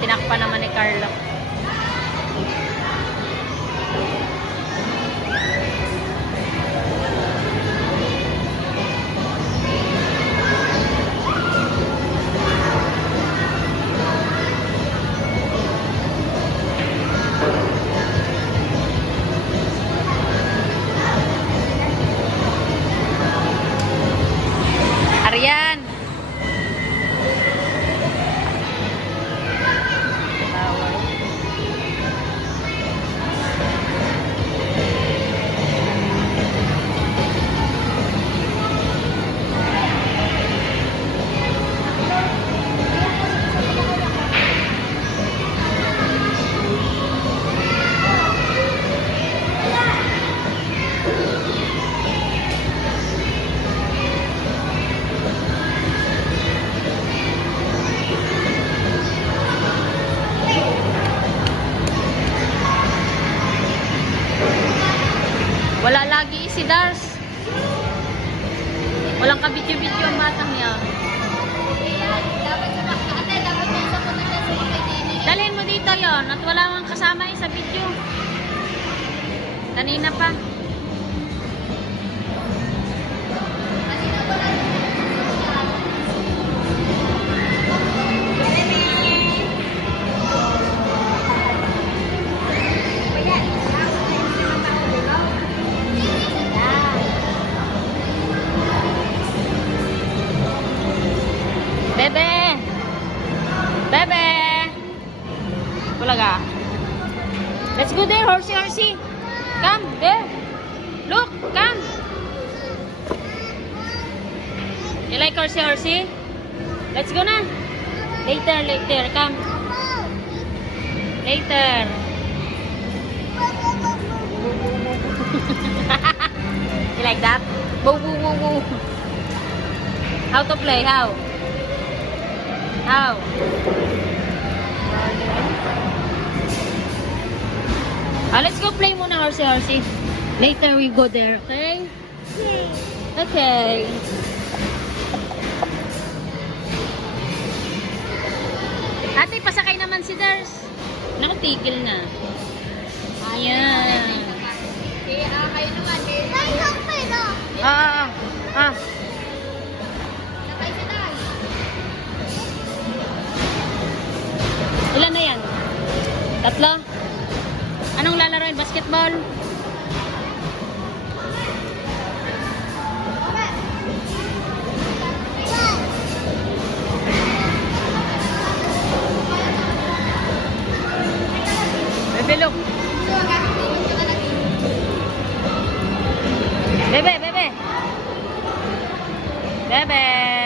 tinakpan naman ni Carlo. Arian. Wala lagi si Dars. Walang kabidyo-bidyo ang matang niya. Dalhin mo dito yon at wala mang kasama sa video. Kanina pa. Bebe! Bebe! Bulaga. Let's go there, horsey, horsey. Come, there. Look, come. You like horsey, horsey? Let's go na. Later, later. Come. Later. You like that? Boo, boo, boo, boo. How to play? How? How? Let's go play muna, horsey, horsey. Later we go there, okay? Okay. Ate, pasakay naman si Dars. Naku, tigil na. Ayan. Kayo naman. Ah. Ilan na yan? Tatlo? Anong lalaroin? Basketball? Bebe, look. Bebe, bebe. Bebe.